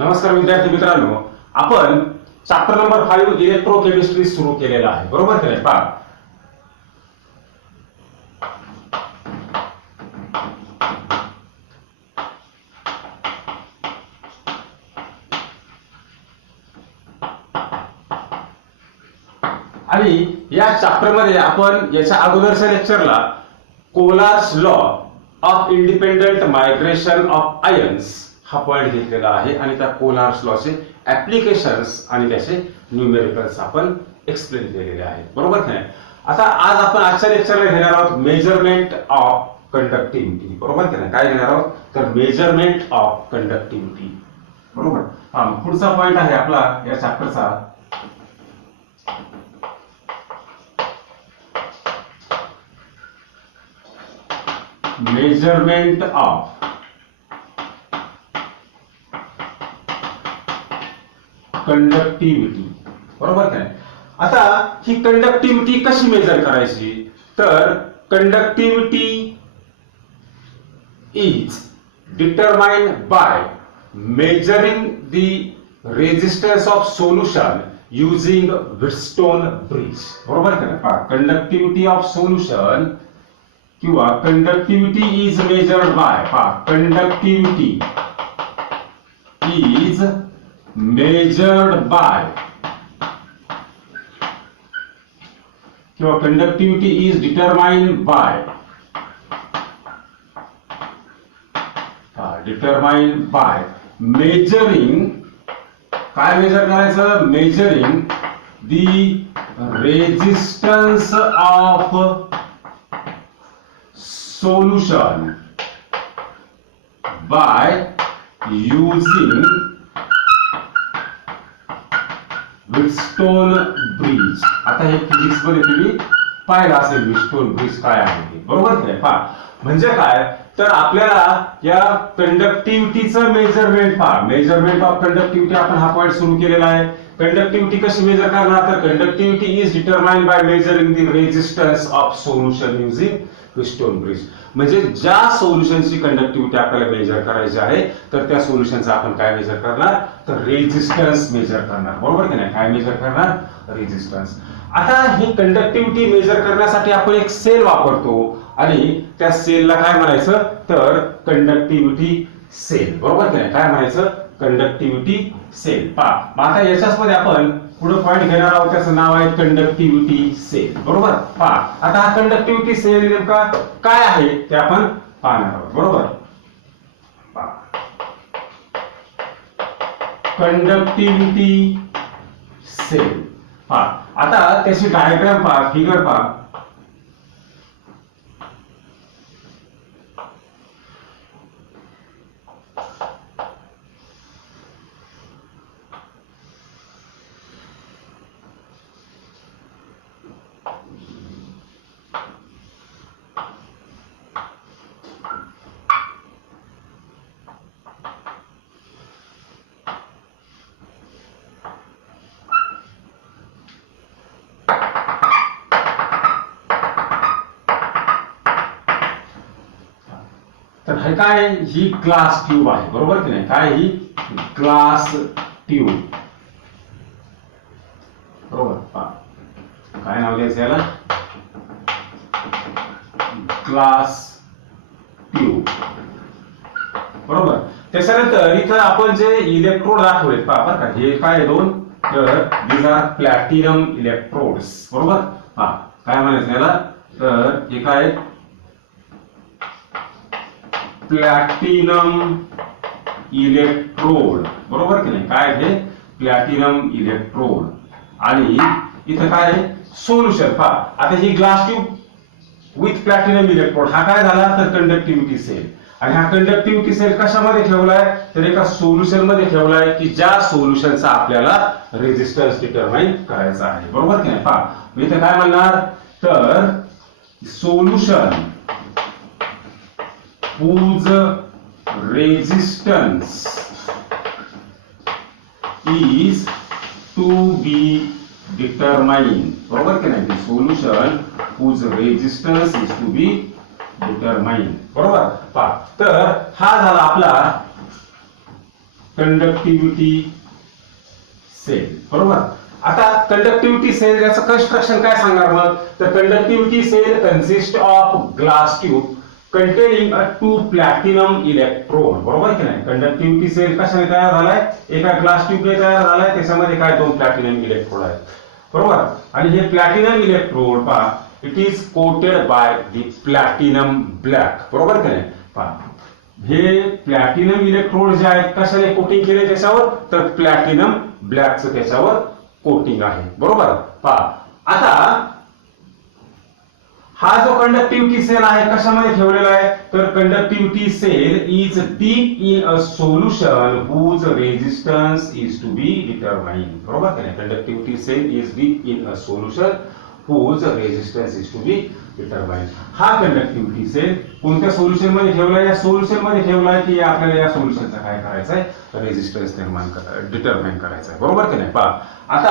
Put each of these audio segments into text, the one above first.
नमस्कार विद्यार्थी मित्रांनो, आपण चॅप्टर नंबर 5 इलेक्ट्रोकेमिस्ट्री सुरू केलेला आहे, बरोबर की नाही? पहा, आणि या चॅप्टर मध्ये आपण याच्या अगोदरच्या लेक्चरला Kohlrausch law of independent migration of ions हा पॉइंट घेतलेला आहे आणि त्या कोलार्स लॉचे ऍप्लिकेशन्स आणि त्याचे न्यूमेरिकल्स आपण एक्सप्लेन केलेले आहेत, बरोबर की नाही? आता आज आपण आजच्या लेक्चरला घेणार आहोत मेजरमेंट ऑफ कंडक्टिव्हिटी, बरोबर की नाही? काय घेणार आहोत तर मेजरमेंट ऑफ कंडक्टिव्हिटी, बरोबर. पुढचा पॉइंट आहे आपला या चॅप्टरचा मेजरमेंट ऑफ कंडक्टिव्हिटी, बरोबर काय? आता ही कंडक्टिव्हिटी कशी मेजर करायची तर conductivity is determined by measuring the resistance of solution using Wheatstone bridge, बरोबर का? कंडक्टिव्हिटी ऑफ सोल्युशन किंवा conductivity is measured by conductivity is measured by किंवा conductivity is determined by measuring, काय मेजर करायचं? measuring the resistance of solution by using Wheatstone bridge. आता हे physics मध्ये तुम्ही पाहिलं असेल व्हीटस्टोन ब्रिज काय आहे ते, बरोबर की नाही? म्हणजे काय तर आपल्याला या कंडक्टिव्हिटीचं मेजरमेंट ऑफ कंडक्टिव्हिटी आपण हा पॉइंट सुरू केलेला आहे. कंडक्टिव्हिटी कशी मेजर करणार तर conductivity is determined by measuring the resistance of solution using Wheatstone bridge. म्हणजे ज्या सोल्युशनची कंडक्टिव्हिटी आपल्याला मेजर करायची आहे तर त्या सोल्युशनचा आपण काय मेजर करणार तर रेजिस्टन्स मेजर करणार, बरोबर की नाही? काय मेजर करणार? रेजिस्टन्स. आता ही कंडक्टिव्हिटी मेजर करण्यासाठी आपण एक सेल वापरतो आणि त्या सेलला काय म्हणायचं तर कंडक्टिव्हिटी सेल, बरोबर की नाही? काय म्हणायचं? Conductivity cell. आता याच्याच मध्ये आपण पुढे पॉइंट घेणार आहोत, त्याचं नाव आहे कंडक्टिव्हिटी सेल, बरोबर. आता हा कंडक्टिव्हिटी सेल नेमका काय आहे ते आपण पाहणार आहोत, बरोबर. Conductivity cell. आता त्याची डायग्राम पहा, फिगर पहा. तर हे काय? ही ग्लास ट्यूब आहे, बरोबर की नाही? काय? ही ग्लास ट्यूब, बरोबर. काय नाव द्यायचं याला? ग्लास ट्यूब, बरोबर. त्याच्यानंतर इथं आपण जे इलेक्ट्रोड दाखवले बरं का, हे काय दोन तर दीज आर प्लॅटिनम इलेक्ट्रोड्स, बरोबर. काय म्हणायचं याला तर हे काय? प्लॅटिनम इलेक्ट्रोड, बरोबर की नाही? काय? हे प्लॅटिनम इलेक्ट्रोड. आणि इथं काय? सोल्युशन. आता ही glass tube with platinum electrode हा काय झाला तर कंडक्टिव्हिटी सेल. आणि हा कंडक्टिव्हिटी सेल कशामध्ये ठेवलाय तर एका सोल्युशन मध्ये ठेवलाय की ज्या सोल्युशनचा आपल्याला रेजिस्टन्स डिटरमाइन करायचा आहे, बरोबर की नाही? इथे काय म्हणणार तर solution whose resistance is to be determined, बरोबर की नाही? Solution whose resistance is to be determined, बरोबर. तर हा झाला आपला कंडक्टिव्हिटी सेल. बरोबर. आता कंडक्टिव्हिटी सेल याचं कन्स्ट्रक्शन काय सांगणार मग, तर conductivity cell consist of glass tube containing a 2 platinum electrode. बरोबर की नाही. कंडक्टिव्हिटी सेल कशाने तयार झालाय, एका ग्लास ट्यूबने तयार झालाय, त्याच्यामध्ये काय 2 प्लॅटिनम इलेक्ट्रोड आहेत. बरोबर. आणि हे प्लॅटिनम इलेक्ट्रोड पहा, it is coated by the platinum black. बरोबर की नाही. पहा, हे प्लॅटिनम इलेक्ट्रोड जे आहेत कशाने कोटिंग केले त्याच्यावर, तर प्लॅटिनम ब्लॅकचं त्याच्यावर कोटिंग आहे. बरोबर. पहा, आता हा जो कंडक्टिव्हिटी सेल आहे कशामध्ये ठेवलेला आहे, तर conductivity cell is deep in a solution whose resistance is to be determined. बरोबर की नाही. Conductivity cell is deep in a solution whose resistance is to be determined. हा कंडक्टिव्हिटी सेल कोणत्या सोल्युशन मध्ये ठेवलाय, या सोल्युशन मध्ये ठेवलाय की आपल्याला या सोल्युशनचा काय करायचंय, रेजिस्टन्स डिटरमाइन करायचा आहे. बरोबर की नाही. पहा, आता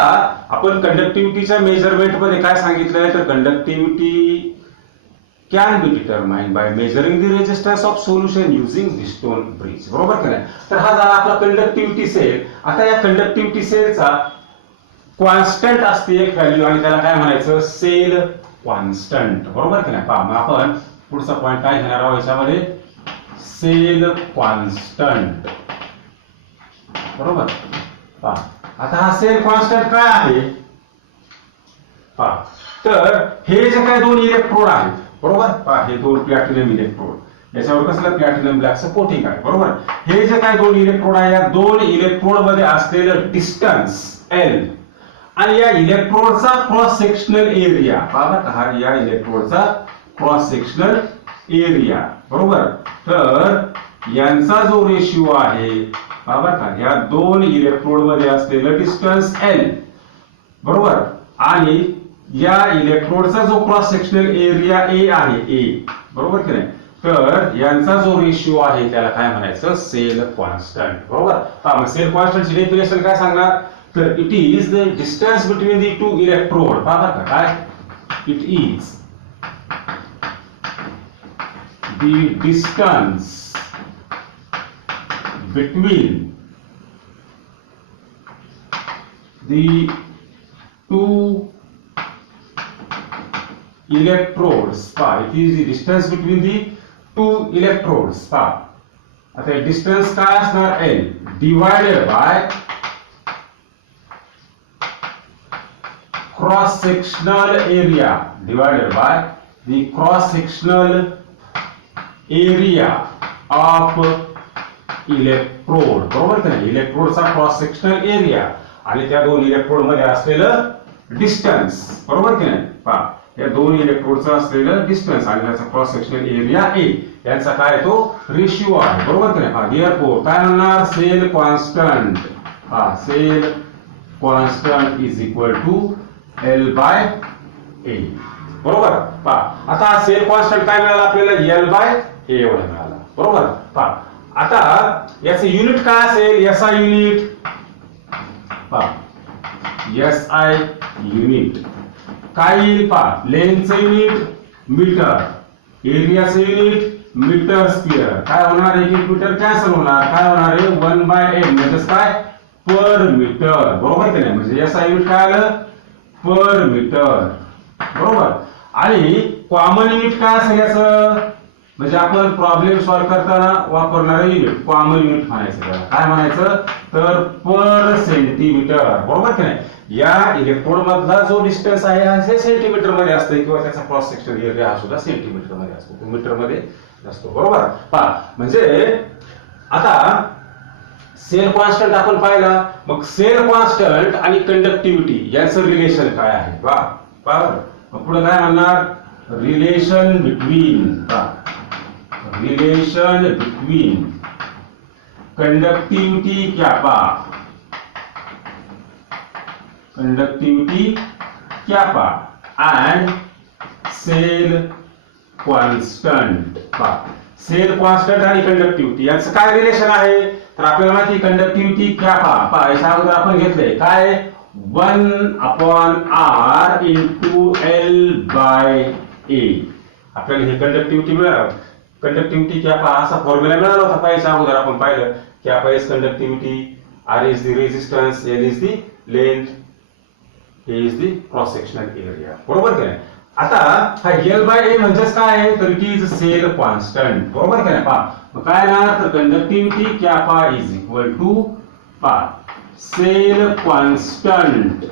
आपण कंडक्टिव्हिटीच्या मेजरमेंट मध्ये काय सांगितलंय, तर conductivity can be determined by measuring the resistance of solution using the stone bridge. बरोबर की नाही. तर हा झाला आपला कंडक्टिव्हिटी सेल. आता या कंडक्टिव्हिटी सेलचा कॉन्स्टंट असते एक व्हॅल्यू आणि त्याला काय म्हणायचं, सेल कॉन्स्टंट. बरोबर की नाही. पहा, मग आपण पुढचा पॉइंट काय घेणार आहोत याच्यामध्ये, सेल कॉन्स्टंट. बरोबर. पहा, आता हा सेल कॉन्स्टंट काय आहे, पहा, तर हे जे काय 2 इलेक्ट्रोड आहेत. बरोबर. पहा, हे 2 प्लॅटिनम इलेक्ट्रोड, याच्यावर कसलं प्लॅटिनम ब्लॅकचं कोटिंग आहे. बरोबर. हे जे काय 2 इलेक्ट्रोड आहे, या 2 इलेक्ट्रोड मध्ये असलेलं डिस्टन्स L आणि या इलेक्ट्रोडचा क्रॉस सेक्शनल एरिया, पहा हा या इलेक्ट्रोडचा क्रॉस सेक्शनल एरिया. बरोबर. तर यांचा जो रेशिओ आहे, पहा का, या 2 इलेक्ट्रोड मध्ये असलेलं डिस्टन्स L. बरोबर. आणि या इलेक्ट्रोडचा जो क्रॉस सेक्शनल एरिया A आहे, A. बरोबर की नाही. तर यांचा जो रेशिओ आहे त्याला काय म्हणायचं, सेल कॉन्स्टंट. बरोबर. सेल कॉन्स्टंटची डेफिनेशन काय सांगणार, तर it is the distance between the 2 electrode. पहा का, काय, it is the distance between the 2 electrodes. पहा, it is the distance between the 2 electrodes. पहा, आता डिस्टन्स काय असणार, L divided by cross sectional area, divided by the cross sectional area of electrode. बरोबर की नाही. इलेक्ट्रोडचा क्रॉस सेक्शनल एरिया आणि त्या 2 इलेक्ट्रोड मध्ये असलेलं डिस्टन्स. बरोबर की नाही. पहा, या 2 इलेक्ट्रोडचा असलेलं डिस्टन्स आणि त्याचा क्रॉस सेक्शनल एरिया A यांचा काय तो रेशिओ आहे. बरोबर की नाही. देअरफॉर काय म्हणणार, सेल कॉन्स्टंट. हा, cell constant is equal to L by A. बरोबर. पहा, आता सेल कॉन्स्टंट काय मिळाला आपल्याला, L बाय A एवढा मिळाला. बरोबर. पहा, आता याचे युनिट काय असेल, SI युनिट. पहा, SI युनिट काय येईल, पहा, लेंथचं युनिट मीटर, एरियाचं युनिट मीटर स्क्वेअर. काय होणार, 1 मीटर कॅन्सल होणार, काय होणार आहे 1/m म्हणजे काय, पर मीटर. बरोबर की नाही. म्हणजे SI युनिट काय आलं, पर मीटर. बरोबर. आणि कॉमन युनिट काय असेल याचं, म्हणजे आपण प्रॉब्लेम सॉल्व्ह करताना वापरणारे युनिट कॉमन युनिट म्हणायचं. त्याला काय म्हणायचं, तर पर सेंटीमीटर. बरोबर की नाही. या इलेक्ट्रोड मधला जो डिस्टन्स आहे हे सेंटीमीटर मध्ये असतो किंवा त्याचा क्रॉस सेक्शनल एरिया हा सुद्धा सेंटीमीटर मध्ये असतो, मीटर मध्ये असतो. बरोबर. पहा, म्हणजे आता सेल कॉन्स्टंट आपण पाहिला, मग सेल कॉन्स्टंट आणि कंडक्टिव्हिटी यांचं रिलेशन काय आहे. पहा, मग पुढे काय म्हणणार, relation between conductivity kappa and cell constant. Cell constant आणि कंडक्टिव्हिटी यांचं काय रिलेशन आहे, तर आपल्याला माहिती कंडक्टिव्हिटी कॅपा, याच्या अगोदर आपण घेतलंय काय, 1/r × L/A. आपल्याला हे कंडक्टिव्हिटी मिळालं. कंडक्टिव्हिटी कॅपा असा फॉर्म्युला मिळाला होता पाहिजे अगोदर आपण पाहिलं. Kappa is conductivity, R is the resistance, L is the length, A is the cross sectional area. बरोबर की नाही. आता हा एल बाय ए म्हणजेच काय आहे तर इट इज सेल कॉन्स्टंट. बरोबर की नाही. पहा काय ना तर conductivity kappa is equal to cell constant.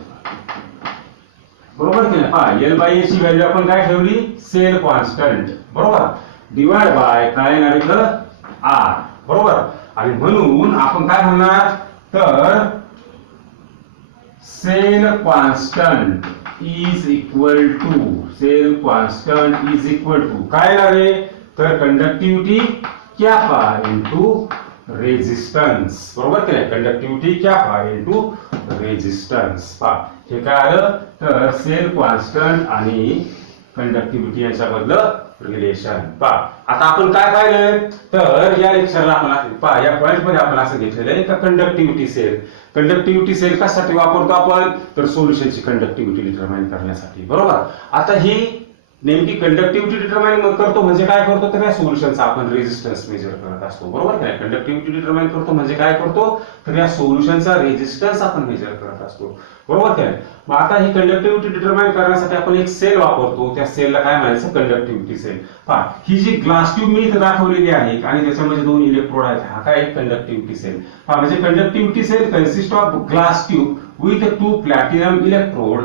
बरोबर की नाही. पहा एल बाय ए ची व्हॅल्यू आपण काय ठेवली सेल कॉन्स्टंट. बरोबर डिवाइड बाय काय येणार इथं आर. बरोबर आणि म्हणून आपण काय म्हणणार तर cell constant is equal to काय आहे तर कंडक्टिव्हिटी कॅपा इंटू रेजिस्टन्स. बरोबर की नाही. Conductivity kappa into resistance. पहा हे काय आलं तर सेल कॉन्स्टंट आणि कंडक्टिव्हिटी यांच्यामधलं रिलेशन. पहा आता आपण काय पाहिलंय तर या लेक्चरला आपण पहा या पॉइंट मध्ये आपण असं घेतलेलं आहे का कंडक्टिव्हिटी सेल कशासाठी वापरतो आपण तर सोल्युशनची कंडक्टिव्हिटी डिटरमाइन करण्यासाठी. बरोबर आता ही नेमकी कंडक्टिव्हिटी डिटरमाइन करतो म्हणजे काय करतो तर या सोल्युशनचा आपण रेजिस्टन्स मेजर करत असतो. बरोबर काय कंडक्टिव्हिटी डिटरमाइन करतो म्हणजे काय करतो तर या सोल्युशनचा रेजिस्टन्स आपण मेजर करत असतो. बरोबर काय. मग आता ही कंडक्टिव्हिटी डिटरमाइन करण्यासाठी आपण एक सेल वापरतो. त्या सेलला काय म्हणायचं कंडक्टिव्हिटी सेल. पहा ही जी ग्लास ट्यूब मी इथे दाखवलेली आहे आणि त्याच्यामध्ये 2 इलेक्ट्रोड आहेत. हा काय कंडक्टिव्हिटी सेल. पहा म्हणजे conductivity cell consist of glass tube with 2 platinum electrode.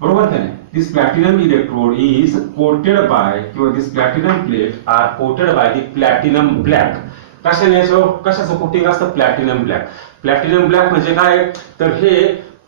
बरोबर काय. This platinum electrode is coated by किंवा this platinum plate are coated by the platinum black. कशाचं कोटिंग असतं प्लॅटिनम ब्लॅक. प्लॅटिनम ब्लॅक म्हणजे काय तर हे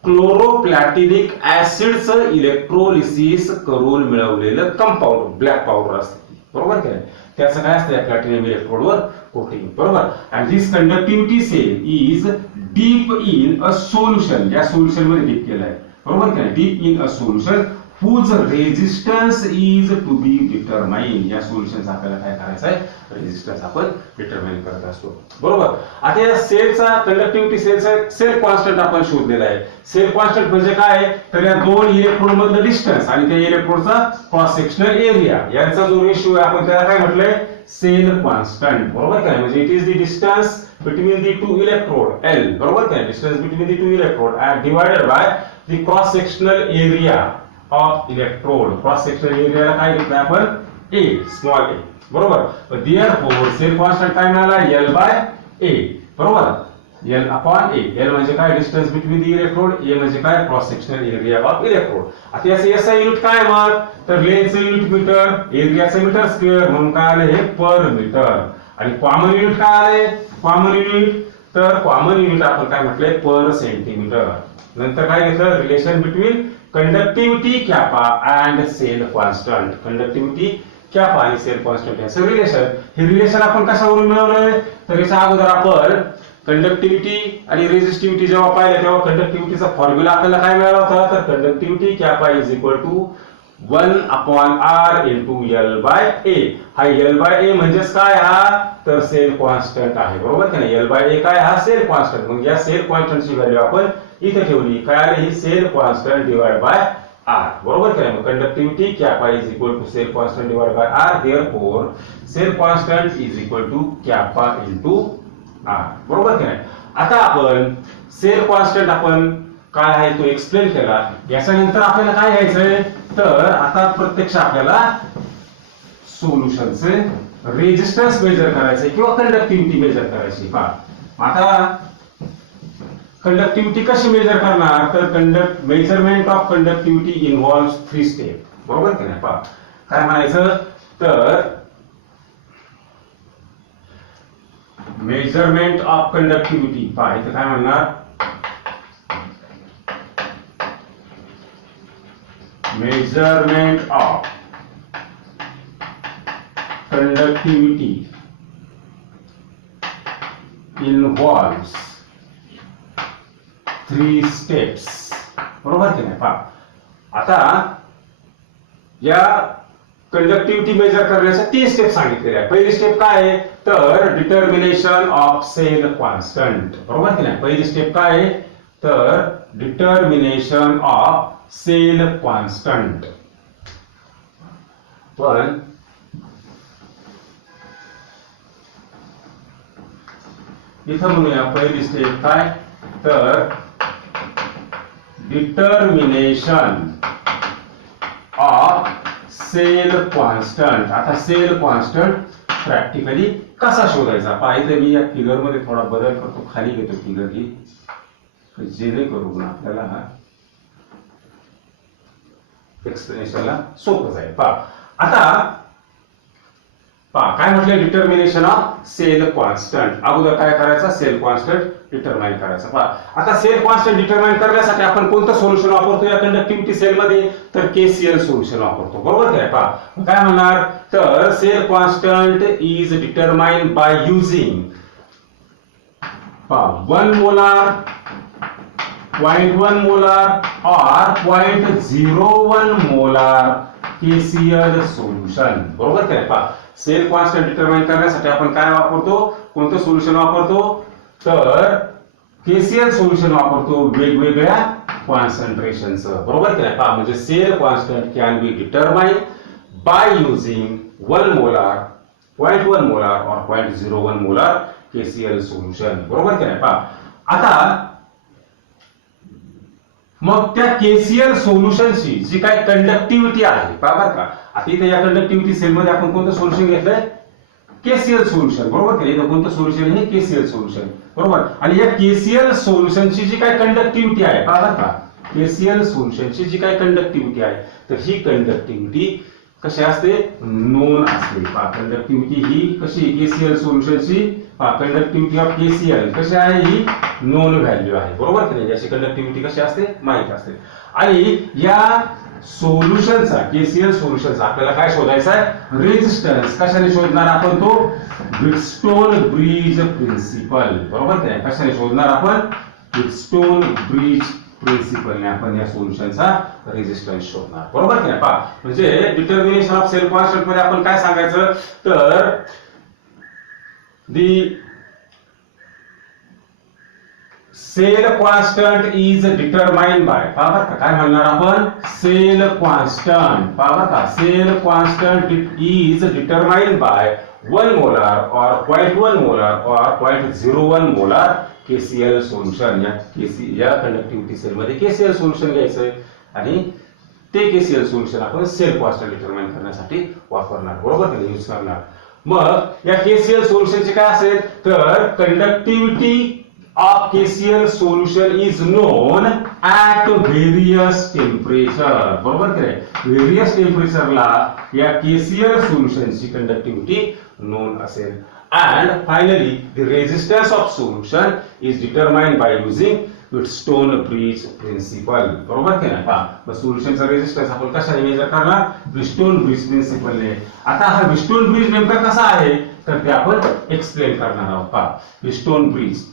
क्लोरोप्लॅटिनिक ऍसिडचं इलेक्ट्रोलिसिस करून मिळवलेलं कंपाऊंड ब्लॅक पावडर असते. बरोबर काय त्याचं काय असतं या प्लॅटिनम इलेक्ट्रोडवर कोटिंग. बरोबर and this conductivity cell is deep in a solution. या सोल्युशन मध्ये डीप केलं आहे. बरोबर काय deep in a solution whose resistance is to be determined. या सोल्युशनचा आपल्याला काय करायचं आहे रेजिस्टन्स आपण डिटरमाइन करत असतो. बरोबर आता या सेलचा कंडक्टिव्हिटी सेलचा सेल कॉन्स्टंट आपण शोधलेला आहे. सेल कॉन्स्टंट म्हणजे काय तर या 2 इलेक्ट्रोड मधलं डिस्टन्स आणि त्या इलेक्ट्रोडचा क्रॉस सेक्शनल एरिया यांचा जो रेशियो आहे आपण त्याला काय म्हटलंय सेल कॉन्स्टंट. बरोबर काय म्हणजे it is the distance between the 2 electrode L. बरोबर काय distance between the 2 electrode and divided by the cross sectional area of electrode. Cross sectional एरियाला काय घेतलं आपण ए स्मॉल ए. बरोबर देयरफॉर सेल कॉन्स्टंट काय मिळाला एल बाय ए. बरोबर एल अपॉन ए. एल म्हणजे काय distance between the electrode, A म्हणजे काय cross sectional area of electrode. आता याचं एसआय युनिट काय मग तर लेंथचं युनिट मीटर, एरियाचं मीटर स्क्वेअर म्हणून काय आले हे पर मीटर. आणि कॉमन युनिट काय आले कॉमन युनिट तर कॉमन युनिट आपण काय म्हटलंय पर सेंटीमीटर. नंतर काय घेतलं relation between conductivity kappa and cell constant. Conductivity kappa आणि सेल कॉन्स्टंट याचं रिलेशन. हे रिलेशन आपण कशावरून मिळवलंय तर याच्या अगोदर आपण कंडक्टिव्हिटी आणि रेजिस्टिव्हिटी जेव्हा पाहिलं तेव्हा कंडक्टिव्हिटीचा फॉर्म्युला आपल्याला काय मिळाला होता तर conductivity kappa is equal to 1/r into L by A. हा एल बाय ए म्हणजेच काय हा तर सेल कॉन्स्टंट आहे. बरोबर की नाही एल बाय ए काय हा सेल कॉन्स्टंट. मग या सेल कॉन्स्टंटची व्हॅल्यू आपण इथे ठेवली काय आली ही cell constant divide by R. बरोबर की नाही conductivity kappa is equal to cell constant divide by R. Therefore cell constant is equal to kappa into R. बरोबर की नाही. आता आपण सेल कॉन्स्टंट आपण काय आहे तो एक्सप्लेन केला. याच्यानंतर आपल्याला काय घ्यायचंय तर आता प्रत्यक्ष आपल्याला सोल्युशनचे रेजिस्टन्स मेजर करायचे किंवा कंडक्टिव्हिटी मेजर करायची. पहा आता कंडक्टिव्हिटी कशी मेजर करणार तर measurement of conductivity involves 3 step. बरोबर की नाही. पहा काय म्हणायचं तर मेजरमेंट ऑफ कंडक्टिव्हिटी. पहा इथे काय म्हणणार measurement of conductivity involves 3 steps. बरोबर की नाही. पहा आता या कंडक्टिव्हिटी मेजर करण्याच्या 3 स्टेप सांगितलेल्या आहे. पहिली स्टेप काय आहे तर डिटर्मिनेशन ऑफ सेल कॉन्स्टंट. बरोबर की नाही पहिली स्टेप काय आहे तर डिटर्मिनेशन ऑफ सेल कॉन्स्टंट. पण इथं म्हणूया पहिली स्टेप काय, तर डिटर्मिनेशन ऑफ सेल कॉन्स्टंट. आता सेल कॉन्स्टंट प्रॅक्टिकली कसा शोधायचा पहा. इथे मी या फिगर मध्ये थोडा बदल करतो, खाली घेतो फिगर ही, जेणेकरून आपल्याला एक्सप्लेनेशनला सोपं जाईल. पहा आता काय म्हटलं, डिटर्मिनेशन ऑफ सेल कॉन्स्टंट. अगोदर काय करायचं, सेल कॉन्स्टंट डिटरमाइन करायचं. पहा आता सेल कॉन्स्टंट डिटरमाइन करण्यासाठी आपण कोणतं सोल्युशन वापरतो या कंडक्टिव्हिटी सेल मध्ये, तर केसीएल सोल्युशन वापरतो. बरोबर काय. पहा काय म्हणणार, तर cell constant is determine by using 1 molar, 0.1 molar और 0.01 मोलार केसीएल सोल्युशन. बरोबर काय. पहा सेल कॉन्स्टंट डिटरमाइन करण्यासाठी आपण काय वापरतो, कोणतं सोल्युशन वापरतो, तर केसीएल सोल्युशन वापरतो वेगवेगळ्या कॉन्सन्ट्रेशनचं. बरोबर काय. पहा म्हणजे cell constant can be determine by using 1 molar, 0.1 molar और 0.01 मोलार केसीएल सोल्युशन. बरोबर काय. पहा आता मग त्या केसीएल सोल्युशनची जी काय कंडक्टिव्हिटी आहे, बरोबर का. आता इथे या कंडक्टिव्हिटी सेल मध्ये आपण कोणतं सोल्युशन घेतलंय, केसीएल सोल्युशन. बरोबर का. इथं कोणतं सोल्युशन आहे, केसीएल सोल्युशन. बरोबर. आणि या केसीएल सोल्युशनची जी काय कंडक्टिव्हिटी आहे, बरोबर का, केसीएल सोल्युशनची जी काय कंडक्टिव्हिटी आहे, तर ही कंडक्टिव्हिटी कशी असते, नोन असते. पहा कंडक्टिव्हिटी ही कशी, केसीएल सोल्युशनची कंडक्टिव्हिटी ऑफ केसीएल कशी आहे, ही नोन व्हॅल्यू आहे. बरोबर की नाही. याची कंडक्टिव्हिटी कशी असते, माहित असते. आणि या सोल्युशनचा, केसीएल सोल्युशनचा आपल्याला काय शोधायचा आहे, रेजिस्टन्स. कशाने शोधणार आपण, तो व्हिटस्टोन ब्रिज प्रिन्सिपल. बरोबर की नाही. कशाने शोधणार आपण, व्हिटस्टोन ब्रिज प्रिन्सिपलने आपण या सोल्युशनचा रेजिस्टन्स शोधणार. बरोबर की नाही. पहा म्हणजे डिटर्मिनेशन ऑफ सेल कॉन्स्टंट मध्ये आपण काय सांगायचं, तर the cell constant is determined by, बरोबर का, काय म्हणणार आपण, सेल कॉन्स्टंट. बरोबर का, cell constant is determined by 1 molar और 0.1 मोलार और 0.01 मोलार केसीएल सोल्युशन. या कंडक्टिव्हिटी सेल मध्ये केसीएल सोल्युशन घ्यायचंय आणि ते केसीएल सोल्युशन आपण सेल कॉन्स्टंट डिटरमाइन करण्यासाठी वापरणार. बरोबर का, यूज करणार. मग या केसीएल सोल्युशनचे काय असेल, तर conductivity of KCl solution is known at various temperature. बरोबर की नाही. व्हेरियस टेम्परेचरला या केसीएल सोल्युशनची कंडक्टिव्हिटी नोन असेल. And finally the resistance of solution is determined by using Wheatstone bridge principle. बरोबर की नाही. पहा सोल्युशनचा रेजिस्टन्स आपण कशाने मेजर करणार, व्हिटस्टोन ब्रिज प्रिन्सिपलने. आता हा व्हिटस्टोन ब्रिज नेमका कसा आहे, तर ते आपण एक्सप्लेन करणार आहोत. पहा व्हिटस्टोन ब्रिज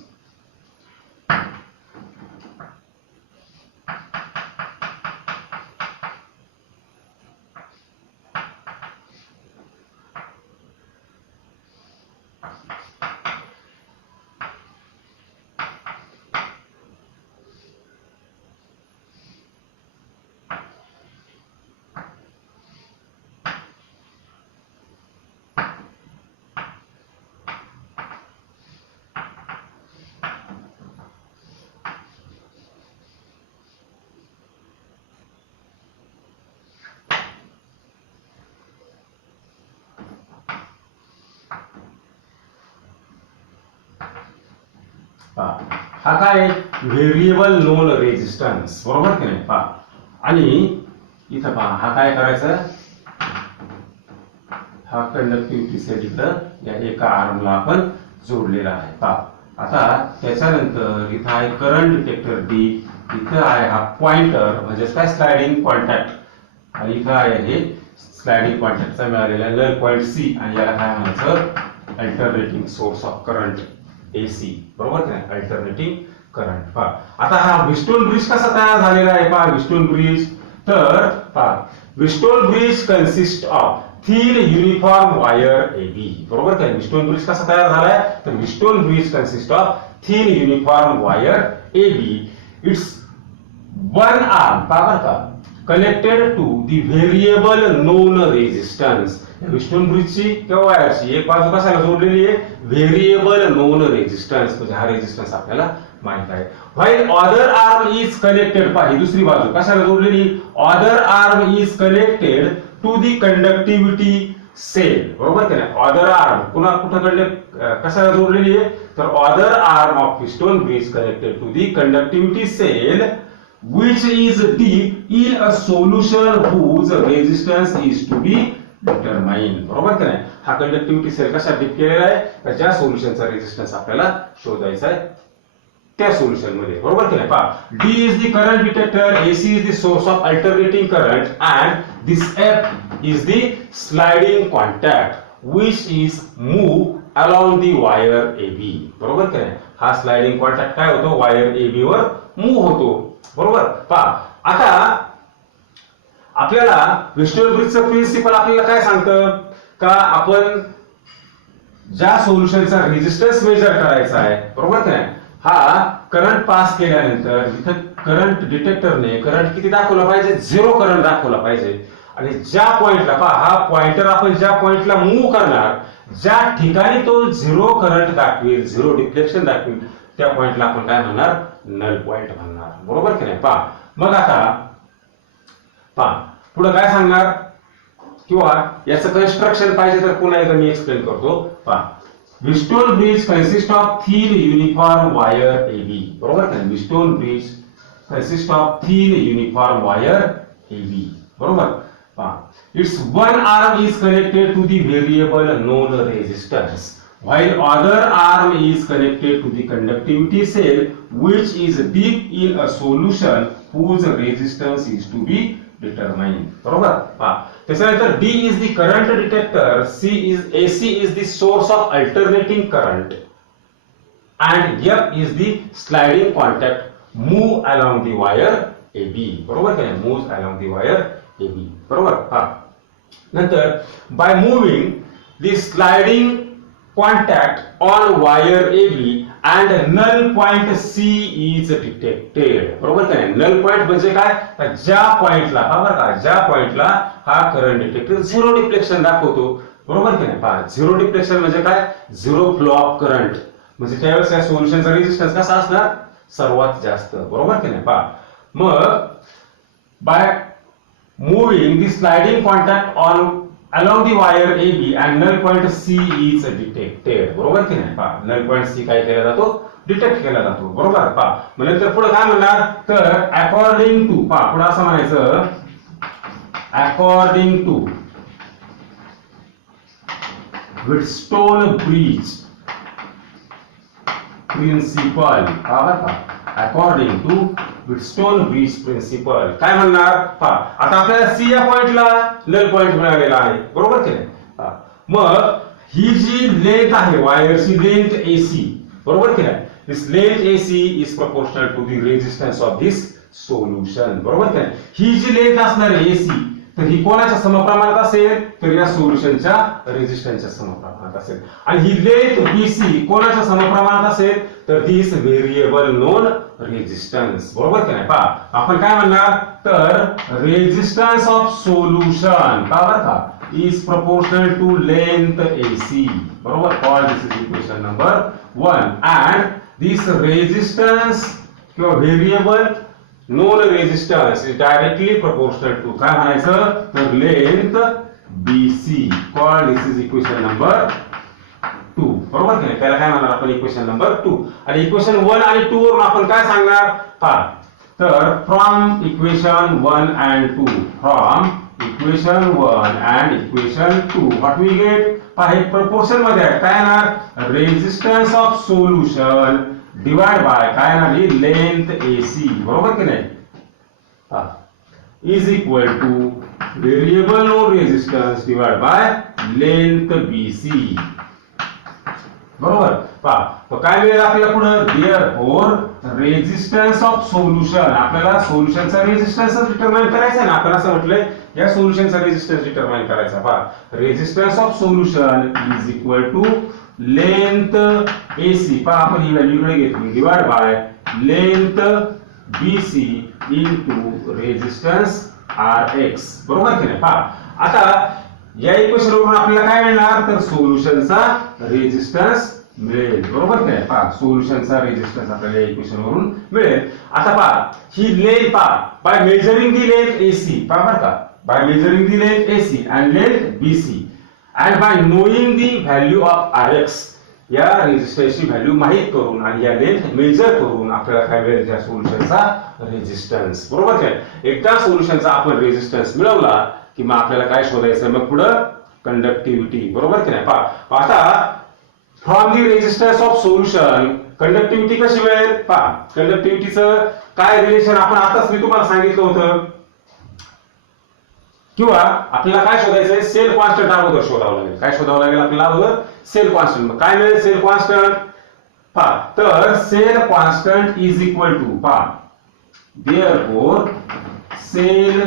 हा काय, व्हेरिएबल नोन रेजिस्टन्स. बरोबर की नाही. पहा आणि इथं पहा हा काय करायचा, हा कंडक्टिव्हिटी सेल इथं या एका आर्मला आपण जोडलेला आहे. पहा आता त्याच्यानंतर इथं आहे करंट डिटेक्टर डी, इथं आहे हा पॉइंटर म्हणजे काय स्लाइडिंग कॉन्टॅक्ट, आणि इथं आहे हे स्लाइडिंग कॉन्टॅक्टचा मिळालेला नल पॉइंट सी, आणि याला काय म्हणायचं, alternating source of current AC. बरोबर की नाही, अल्टरनेटिंग करंट. पहा आता हा व्हिटस्टोन ब्रिज कसा तयार झालेला आहे, पहा व्हिटस्टोन ब्रिज, तर पहा Wheatstone bridge consist of thin uniform wire AB. बरोबर काय, व्हिटस्टोन ब्रिज कसा तयार झालाय, तर Wheatstone bridge consist of thin uniform wire AB. It's one arm, पहा का, connected to the variable known resistance. Wheatstone ब्रिजची किंवा वायरची एक बाजू कशाला जोडलेली आहे, व्हेरिएबल नोन रेजिस्टन्स, म्हणजे हा रेजिस्टन्स आपल्याला माहित आहे. While other arm is connected, पहा ही दुसरी बाजू कशाला जोडलेली, other arm is connected to the conductivity cell, बरोबर की नाही. अदर आर्म पुन्हा कुठं कशाला जोडलेली आहे, तर other arm of Wheatstone bridge connected to the conductivity cell which is deep in a solution whose resistance is to be determined, बरोबर की नाही. हा कंडक्टिव्हिटी सेल कशा डीप केलेला आहे, तर ज्या सोल्युशनचा रेजिस्टन्स आपल्याला शोधायचा आहे त्या सोल्युशन मध्ये, बरोबर की नाही. पहा, D is the current detector, AC is the source of alternating current and this F is the sliding contact which is moved along the wire AB, बरोबर की नाही. हा स्लाइडिंग कॉन्टॅक्ट काय होतो, वायर AB वर मूव्ह होतो, बरोबर. पहा आता आपल्याला विस्टोन ब्रिजचं प्रिन्सिपल आपल्याला काय सांगतं का, आपण ज्या सोल्युशनचा रेजिस्टन्स मेजर करायचा आहे, बरोबर की नाही, हा करंट पास केल्यानंतर इथं करंट डिटेक्टरने करंट किती दाखवला पाहिजे, 0 करंट दाखवला पाहिजे. आणि ज्या पॉइंटला पहा, हा पॉइंटर आपण ज्या पॉइंटला मूव्ह करणार, ज्या ठिकाणी तो 0 करंट दाखवेल, 0 डिफ्लेक्शन दाखवेल, त्या पॉइंटला आपण काय म्हणणार, नल पॉइंट म्हणणार, बरोबर की नाही. पहा मग आता पहा पुढे काय सांगणार, किंवा याचं कन्स्ट्रक्शन पाहिजे तर पुन्हा एकदा मी एक्सप्लेन करतो. पहा, Wheatstone bridge consist of thin uniform wire AB, बरोबर की नाही. Wheatstone bridge consist of thin uniform wire AB, बरोबर. पहा, its one arm is connected to the variable known resistance while other arm is connected to the conductivity cell which is deep in a solution whose resistance is to be determined, बरोबर. पहा त्याच्यानंतर D is the current detector, AC is the source of alternating current and F is the sliding contact move along the wire AB, बरोबर की नाही, moves along the wire AB, बरोबर. पहा नंतर by moving the sliding contact on wire AB and null point C is detected, बरोबर का नाही. null point म्हणजे काय, तर ज्या पॉइंटला बरोबर का, ज्या पॉइंटला हा करंट डिटेक्टर 0 डिफ्लेक्शन दाखवतो, बरोबर की नाही. पहा 0 डिफ्लेक्शन म्हणजे काय, 0 फ्लो ऑफ करंट, म्हणजे त्यावेळेस या सोल्युशनचा रेजिस्टन्स कसा असणार, सर्वात जास्त, बरोबर की नाही. पहा मग bye moving the sliding contact on along the wire AB and null point C is detected, बरोबर की नाही. पहा null point C काय केला जातो, डिटेक्ट केला जातो, बरोबर. पहा मग नंतर पुढे काय म्हणणार, तर अकॉर्डिंग टू, पहा पुढे असं म्हणायचं, according to Wheatstone bridge principle, according to Wheatstone bridge principle काय म्हणणार. पहा आता आपल्याला सी या पॉइंटला नल पॉइंट मिळालेला आहे, बरोबर की नाही. मग ही जी लेंथ आहे वायरची लेंथ AC, बरोबर की नाही. This length AC is proportional to the resistance of this solution, बरोबर की नाही. ही जी लेंथ असणार आहे AC, तर ही कोणाच्या समप्रमाणात असेल, तर या सोल्युशनच्या रेजिस्टन्सच्या समप्रमाणात असेल. आणि ही लेंथ BC कोणाच्या समप्रमाणात असेल, तर दिस व्हेरिएबल नोन रेजिस्टन्स, बरोबर की नाही. पहा आपण काय म्हणणार, तर रेजिस्टन्स ऑफ सोल्युशन बरोबर का is proportional to length AC, बरोबर. Call this is equation number 1 and this resistance किंवा variable known resistance is directly proportional to काय म्हणायचं, तर length BC. Call this is equation number 2, बरोबर की नाही. त्याला काय म्हणणार आपण, इक्वेशन नंबर 2. आणि इक्वेशन 1 आणि 2 वरून आपण काय सांगणार, पहा तर from equation 1 and 2, from equation 1 and equation 2 what we get, पहा हे प्रोपोर्शन मध्ये आहे, काय येणार, resistance of solution divide by काय येणार, ही लेंथ AC, बरोबर की नाही. पहा is equal to variable known resistance divide by length BC, बरोबर. पहा तो काय मिळेल आपल्याला पुढे, देअरफॉर रेजिस्टन्स ऑफ सोल्युशन, आपल्याला सोल्युशनचा रेजिस्टन्स डिटरमाइन करायचा आहे ना, आपण असं म्हटलंय या सोल्युशनचा रेजिस्टन्स डिटरमाइन करायचा. पहा resistance of solution is equal to length AC, पहा आपण ही व्हॅल्यू इकडे घेतली, divide by length BC into resistance RX, बरोबर की नाही. पहा आता या इक्वेशन वरून आपल्याला काय मिळणार तर सोल्युशनचा रेजिस्टन्स मिळेल. बरोबर काय पहा सोल्युशनचा रेजिस्टन्स आपल्याला या इक्वेशन वरून मिळेल. आता पहा ही लेंथ पहा by measuring the length AC पहा बरं का by measuring the length AC and length BC and by knowing the value of Rx या रेजिस्टन्सची व्हॅल्यू माहित करून आणि या लेंथ मेजर करून आपल्याला काय मिळेल या सोल्युशनचा रेजिस्टन्स. बरोबर काय एकदा सोल्युशनचा आपण रेजिस्टन्स मिळवला की मग आपल्याला काय शोधायचं मग पुढं कंडक्टिव्हिटी. बरोबर की नाही पहा आता from the resistance of solution conductivity कशी मिळेल पहा कंडक्टिव्हिटीचं काय रिलेशन आपण आताच मी तुम्हाला सांगितलं होतं किंवा आपल्याला काय शोधायचंय सेल कॉन्स्टंट अगोदर शोधावं लागेल. काय शोधावं लागेल आपल्याला अगोदर सेल कॉन्स्टंट. काय मिळेल सेल कॉन्स्टंट पहा तर cell constant is equal to पहा देअरफॉर सेल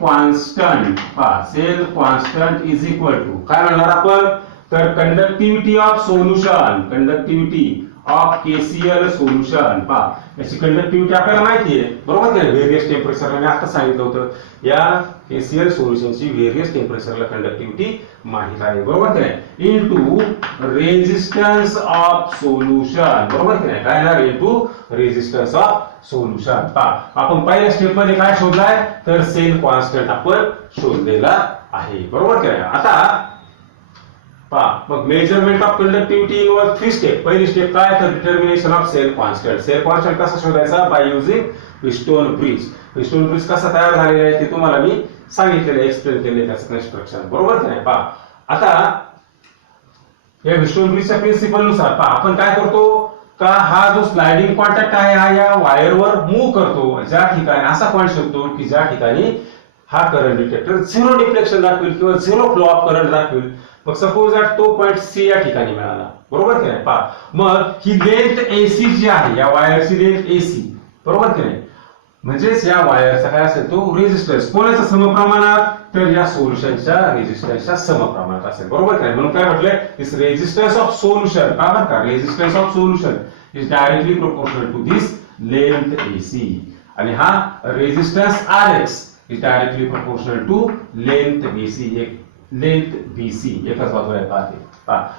कॉन्स्टंट पहा cell constant is equal to काय म्हणणार आपण तर conductivity of solution conductivity of KCl solution पहा याची कंडक्टिव्हिटी आपल्याला माहिती आहे. बरोबर आहे व्हेरियस टेम्परेचरला मी आता सांगितलं होतं या KCl सोल्युशनची व्हेरियस टेम्परेचरला कंडक्टिव्हिटी माहित आहे. बरोबर आहे इनटू रेजिस्टन्स ऑफ सोल्युशन. बरोबर आहे काय ना इनटू रेजिस्टन्स ऑफ सोल्युशन. पहा आपण पहिल्या स्टेप मध्ये काय शोधलाय तर सेल कॉन्स्टंट आपण शोधलेला आहे. बरोबर काय आता पहा मग measurement of conductivity involve 3 step. पहिली स्टेप काय तर determination of cell constant. Cell constant कसा शोधायचा by using Wheatstone bridge. Wheatstone bridge कसा तयार झालेला आहे ते तुम्हाला मी सांगितलेलं एक्सप्लेन केले त्याचं कन्स्ट्रक्शन. बरोबर की नाही पहा आता या पिस्टोन ब्रिजच्या प्रिन्सिपल नुसार पहा आपण काय करतो का हा जो स्लाइडिंग कॉन्टॅक्ट आहे हा या वायरवर मूव्ह करतो ज्या ठिकाणी असा पॉइंट शोधतो की ज्या ठिकाणी हा करंट डिटेक्टर झिरो डिफ्लेक्शन दाखवेल किंवा झिरो फ्लो ऑफ करंट दाखवेल. मग सपोज तो पॉइंट C या ठिकाणी मिळाला. बरोबर की नाही पहा मग ही लेंथ AC जी आहे या वायरची लेंथ AC. बरोबर की नाही म्हणजेच या वायरचा काय असेल तो रेजिस्टन्स कोणाच्या समप्रमाणात तर या सोल्युशनच्या रेजिस्टन्सच्या समप्रमाणात असेल. बरोबर काय म्हणून काय म्हटलंय दिस रेजिस्टन्स ऑफ सोल्युशन का बरं का resistance of solution is directly proportional to this length AC आणि हा resistance Rx is directly proportional to length BC एक लेंथ BC एकाच बाजूला पाहते.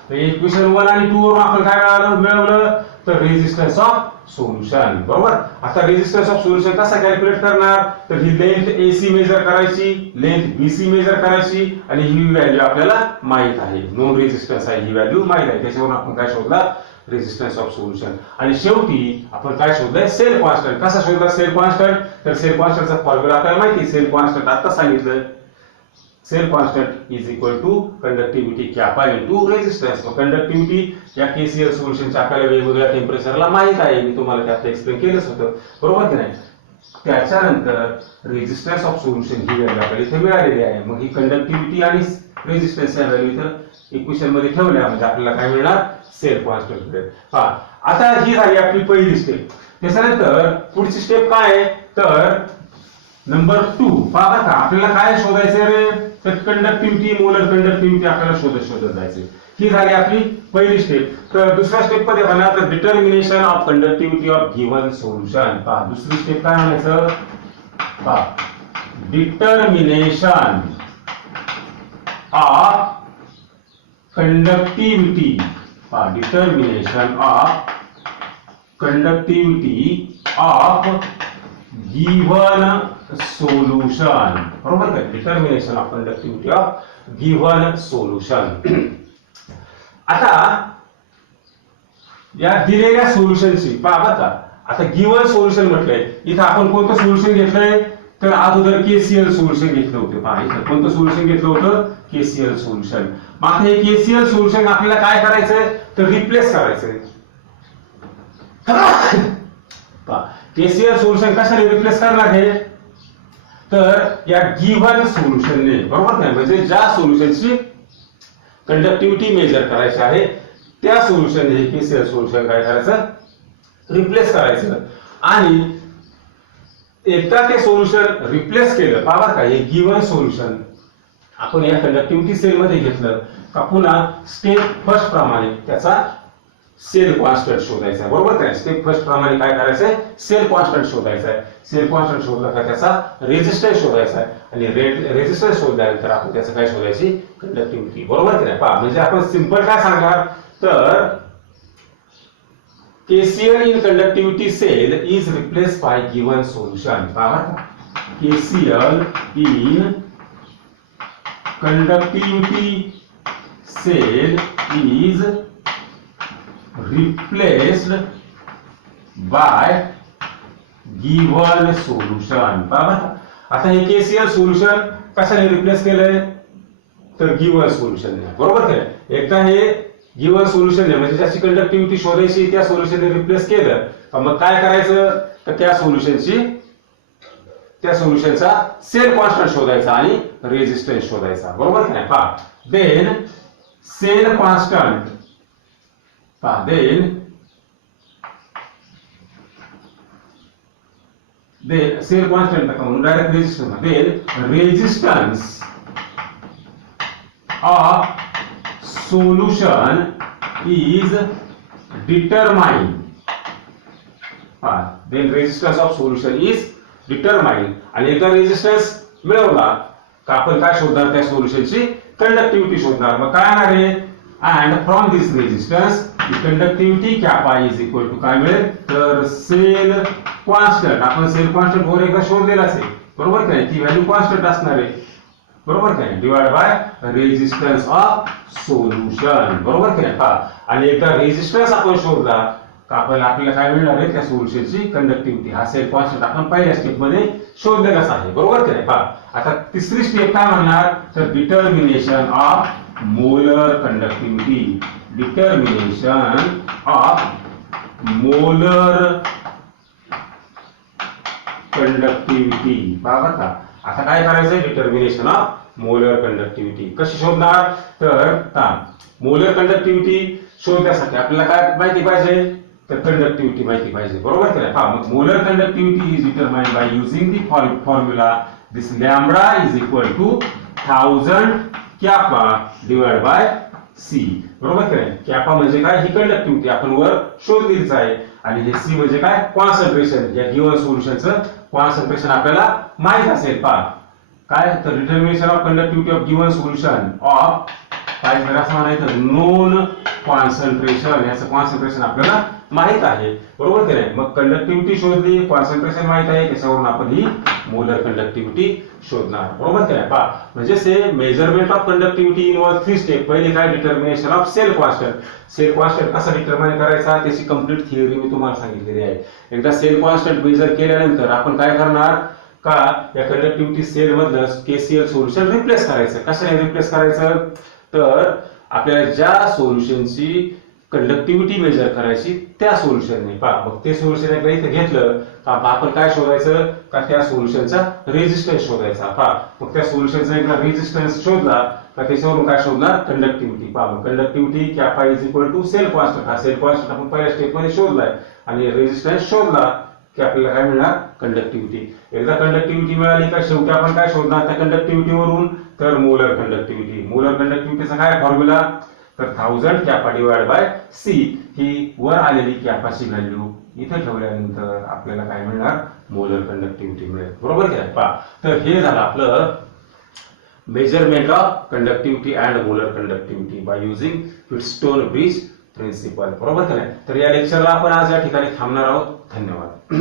तर इक्वेशन 1 आणि 2 वरून आपण काय मिळवलं तर रेजिस्टन्स ऑफ सोल्युशन. बरोबर आता रेजिस्टन्स ऑफ सोल्युशन कसा कॅल्क्युलेट करणार तर ही लेंथ AC मेजर करायची लेंथ BC मेजर करायची आणि ही व्हॅल्यू आपल्याला माहित आहे नोन रेजिस्टन्स आहे ही व्हॅल्यू माहित आहे त्याच्यावरून आपण काय शोधला रेजिस्टन्स ऑफ सोल्युशन. आणि शेवटी आपण काय शोधलंय सेल कॉन्स्टंट. कसा शोधला सेल कॉन्स्टंट तर सेल कॉन्स्टंटचा फॉर्म्युला आपल्याला माहिती आहे. सेल कॉन्स्टंट आता सांगितलं cell constant is equal to conductivity kappa into resistance. Conductivity या KCl सोल्युशनच्या आपल्याला वेगवेगळ्या टेम्परेचरला माहित आहे मी तुम्हाला त्यात एक्सप्लेन केलंच होतं. बरोबर की नाही त्याच्यानंतर resistance of solution he value आपल्याला इथे मिळालेली आहे. मग ही कंडक्टिव्हिटी आणि रेजिस्टन्स या व्हॅल्यू इथं इक्वेशन मध्ये ठेवल्या म्हणजे आपल्याला काय मिळणार सेल कॉन्स्टंट मिळेल. पहा आता ही झाली आपली पहिली स्टेप. त्याच्यानंतर पुढची स्टेप काय आहे तर नंबर 2 पहा का आपल्याला काय शोधायचं रे तर कंडक्टिव्हिटी मोलर कंडक्टिव्हिटी आपल्याला शोधत जायचे. ही झाली आपली पहिली स्टेप. तर दुसऱ्या स्टेप मध्ये म्हणा तर determination of conductivity of given solution. पहा दुसरी स्टेप काय म्हणायचं पहा डिटर्मिनेशन ऑफ कंडक्टिव्हिटी पहा determination of conductivity of given solution. बरोबर का determination of conductivity of given solution. आता या दिलेल्या सोल्युशनची पहा का आता गिव्हन सोल्युशन म्हटलंय इथं आपण कोणतं सोल्युशन घेतलंय तर अगोदर KCl सोल्युशन घेतलं होतं. पहा इथं कोणतं सोल्युशन घेतलं होतं KCl सोल्युशन. मग आता हे KCl सोल्युशन आपल्याला काय करायचंय तर रिप्लेस करायचंय. पहा KCl सोल्युशन कशाने रिप्लेस करणार आहे तर या गिव्हन सोल्युशनने. बरोबर नाही म्हणजे ज्या सोल्युशनची कंडक्टिव्हिटी मेजर करायची आहे त्या सोल्युशनने हे KCl सोल्युशन काय करायचं रिप्लेस करायचं. आणि एकदा ते सोल्युशन रिप्लेस केलं पहा का हे गिव्हन सोल्युशन आपण या कंडक्टिव्हिटी सेल मध्ये घेतलं का पुन्हा स्टेप फर्स्ट प्रमाणे त्याचा सेल कॉन्स्टंट शोधायचा आहे, बरोबर काय? स्टेप फर्स्ट प्रमाणे काय करायचंय, सेल कॉन्स्टंट शोधायचा आहे. सेल कॉन्स्टंट शोधला का त्याचा रेजिस्टन्स शोधायचा आहे आणि रेजिस्टन्स शोधल्यानंतर आपण त्याचं काय शोधायची, कंडक्टिव्हिटी, बरोबर की नाही? पहा, म्हणजे आपण सिंपल काय सांगणार, तर KCl in conductivity cell is replaced by given solution. पहा, KCl in conductivity cell is replaced by given solution. पहा, आता हे KCl सोल्युशन कशाने रिप्लेस केलंय, तर गिवन सोल्युशन, बरोबर काय? एकदा हे गिवन सोल्युशन म्हणजे ज्याची कंडक्टिव्हिटी शोधायची त्या सोल्युशनने रिप्लेस केलं, मग काय करायचं, तर त्या सोल्युशनचा सेल कॉन्स्टंट शोधायचा आणि रेजिस्टन्स शोधायचा, बरोबर की नाही? पहा, देन सेल कॉन्स्टंट, पहा, देन सेल कॉन्स्टंट नका म्हणून direct resistance, then resistance of solution is determined. Then resistance of solution is determined. आणि एकदा रेजिस्टन्स मिळवला का आपण काय शोधणार, त्या सोल्युशनची कंडक्टिव्हिटी शोधणार. मग काय येणार आहे, and from this resistance conductivity kappa is equal to काय मिळेल, तर सेल कॉन्स्टंट. आपण सेल कॉन्स्टंट वर एकदा शोधलेलाच आहे, बरोबर काय? ती व्हॅल्यू कॉन्स्टंट असणार आहे, बरोबर काय? Divide by resistance of solution, बरोबर की नाही? पहा, आणि एकदा रेजिस्टन्स आपण शोधला का आपल्याला काय मिळणार आहे, त्या सोल्युशनची कंडक्टिव्हिटी. हा सेल कॉन्स्टंट आपण पहिल्या स्टेप मध्ये शोधलेलाच आहे, बरोबर की नाही? पहा, आता तिसरी स्टेप काय म्हणणार, तर determination of molar conductivity. Determination of molar conductivity. पहा का, आता काय करायचंय, डिटर्मिनेशन ऑफ मोलर कंडक्टिव्हिटी कशी शोधणार, तर मोलर कंडक्टिव्हिटी शोधण्यासाठी आपल्याला काय माहिती पाहिजे, तर कंडक्टिव्हिटी माहिती पाहिजे, बरोबर की नाही? पहा, मग molar conductivity is determined by using the formula this lambda is equal to 1000 kappa divide by C, बरोबर की नाही? कॅपा म्हणजे काय, ही कंडक्टिव्हिटी आपण वर शोधलीच आहे, आणि हे सी म्हणजे काय, कॉन्सन्ट्रेशन. या गिवन सोल्युशनचं कॉन्सन्ट्रेशन आपल्याला माहित असेल. पहा काय, तर determination of conductivity of given solution of काय असं म्हणायचं, नोन कॉन्सन्ट्रेशन. याचं कॉन्सन्ट्रेशन आपल्याला माहित आहे, बरोबर की नाही? मग कंडक्टिव्हिटी शोधली, कॉन्सन्ट्रेशन माहित आहे, त्याच्यावरून आपण ही मोलर कंडक्टिव्हिटी शोधणार, बरोबर की नाही? पहा, म्हणजे measurement of conductivity involve 3 step. पहिली काय, determination of cell constant. Cell constant कसा डिटरमाइन करायचा त्याची कंप्लीट थिअरी मी तुम्हाला सांगितलेली आहे. एकदा सेल कॉन्स्टंट मेजर केल्यानंतर आपण काय करणार, का या कंडक्टिव्हिटी सेल मधलं KCl सोल्युशन रिप्लेस करायचं. कशाने रिप्लेस करायचं, तर आपल्याला ज्या सोल्युशनची कंडक्टिव्हिटी मेजर करायची त्या सोल्युशनने. पहा, मग ते सोल्युशन एकदा इथे घेतलं का आपण काय शोधायचं, का त्या सोल्युशनचा रेजिस्टन्स शोधायचा. पहा, मग त्या सोल्युशनचा एकदा रेजिस्टन्स शोधला का त्याच्यावरून काय शोधणार, कंडक्टिव्हिटी. पहा, मग conductivity kappa is equal to cell constant. हा सेल कॉन्स्टंट आपण पहिल्या स्टेप मध्ये शोधलाय आणि रेजिस्टन्स शोधला की आपल्याला काय मिळणार, कंडक्टिव्हिटी. एकदा कंडक्टिव्हिटी मिळाली का शेवटी आपण काय शोधणार त्या कंडक्टिव्हिटी वरून, तर मोलर कंडक्टिव्हिटी. मोलर कंडक्टिव्हिटीचा काय फॉर्म्युला, तर 1000 कॅपा डिवाइड बाय सी. ही वर आलेली कॅपाची व्हॅल्यू इथे ठेवल्यानंतर आपल्याला काय मिळणार, मोलर कंडक्टिव्हिटी मिळेल, बरोबर काय? पहा, तर हे झालं आपलं measurement of conductivity and molar conductivity by using Wheatstone bridge principle, बरोबर काय? तर या लेक्चरला आपण आज या ठिकाणी थांबणार आहोत. धन्यवाद.